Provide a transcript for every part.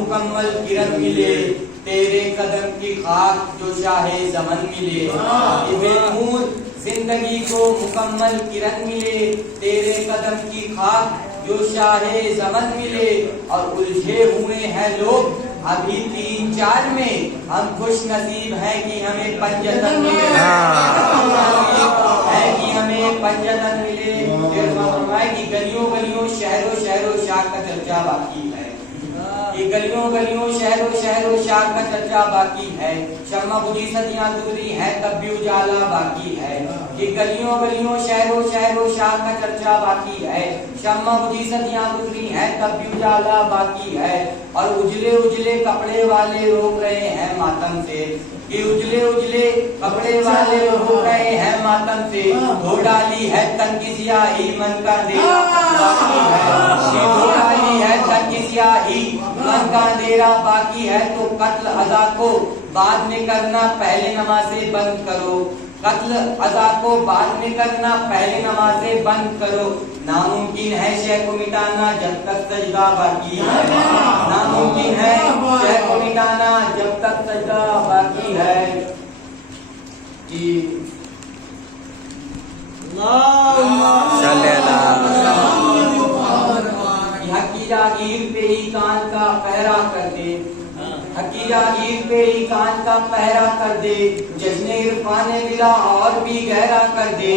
مکمل کرن ملے تیرے قدم کی خاک جو شاہ زمن ملے کہ بے نور زندگی کو مکمل کرن ملے تیرے قدم کی خاک جو شاہ زمن ملے اور الجھے ہوئے ہیں لوگ ابھی 3-4 میں ہم خوش نصیب ہیں کہ ہمیں پنجتن ملے ہے کہ ہمیں پنجتن ملے پھر فرمائے کہ گلیوں گلیوں شہر و شاہ کا چرچا باقی ہے یہ گلیوں گلیوں شہر و شاہ کا چرچا باقی ہے شمع بجھی صدیاں گزری ہیں تب بھی اجالا باقی ہے یہ گلیوں گلیوں شہر و شاہ کا چرچا باقی ہے شمع بجھی صدیاں گزری ہیں تب بھی اجالا باقی ہے اور اجلے کپڑے والے روک رہے ہیں ماتم سے یہ اجلے کپڑے والے روک رہے ہیں ماتم سے دھو ڈالی ہے تن کی سیاہی من کا اندھیرا باقی ہے یہ دھو ڈالی ہے تن کی سیاہی من کا اندھیرا باقی ہے تو قتل اذا کو بعد میں کرنا پہلے نمازیں بند کرو قتل اذا کو بعد میں کرنا پہلے نمازیں بند کرو ناممکن ہے شے کو مٹانا جب تک سجدہ باقی ہے ناممکن ہے شے کو مٹانا جب تک سجدہ باقی ہے جی حقی جاگیر پہ ہی کان کا پہرا کر دے حقی جاگیر پہ ہی کان کا پہرا کر دے جشن عرفان بلا اور بھی گہرا کر دے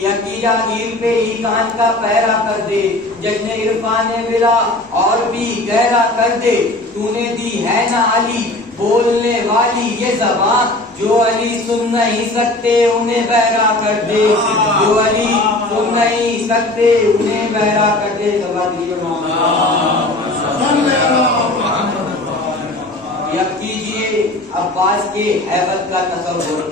حقی جاگیر پہ ہی کان کا پہرا کر دے جشن عرفان بلا اور بھی گہرا کر دے تو نے دی ہے نا علی بولنے والی یہ زبان جو علی سن نہیں سکتے انہیں بہرا کر دے جو علی سن نہیں سکتے انہیں بہرا کر دے اب کیجئے عباس کے ہیبت کا تصور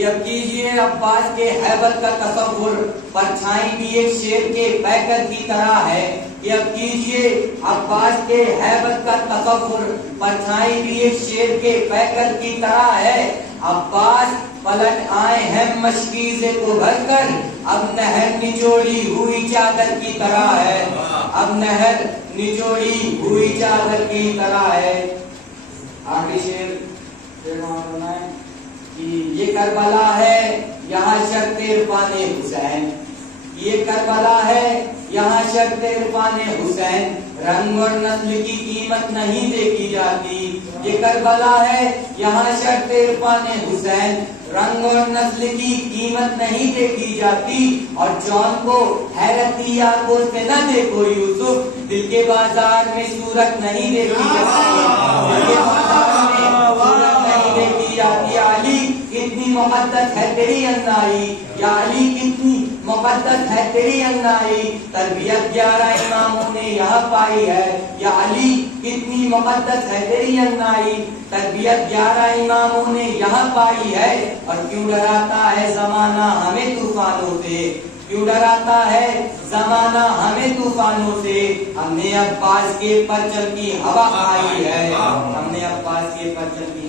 اب کیجئے عباس کے ہیبت کا تصور پرچھائی بھی ایک شیر کے پیکر کی طرح ہے اب کیجئے عباس کے ہیبت کا تصور پرچھائی بھی ایک شیر کے پیکر کی طرح ہے عباس پلٹ آئے ہیں مشکیزے کو بھر کر اب نہر نچوڑی ہوئی چادر کی طرح ہے اب نہر نچوڑی ہوئی چادر کی طرح ہے آخری شیر یہ کربلا ہے یہاں شرط عرفان حسین یہ کربلا ہے یہاں شرط عرفان حسین رنگ اور نسل کی قیمت نہیں دیکھی جاتی یہ کربلا ہے یہاں شرط عرفان حسین رنگ اور نسل کی قیمت نہیں دیکھی جاتی اور جون کو حیرتی آنکھوں سے نہ دیکھو یوسف دل کے بازار میں صورت نہیں دیکھی جاتی دل کے بازار میں صورت نہیں دیکھی جاتی علی کتنی مقدس ہے تیری انائی یا علی کتنی مقدس ہے تیری انائی تربیت 11 اماموں نے یہاں پائی ہے یا علی کتنی مقدس ہے تیری انائی تربیت 11 اماموں نے یہاں پائی ہے اور کیوں ڈراتا ہے زمانہ ہمیں طوفانوں سے کیوں ڈراتا ہے زمانہ ہمیں طوفانوں سے ہم نے عباس کے پرچم کی ہوا کھائی ہے ہم نے عباس کے پرچم کی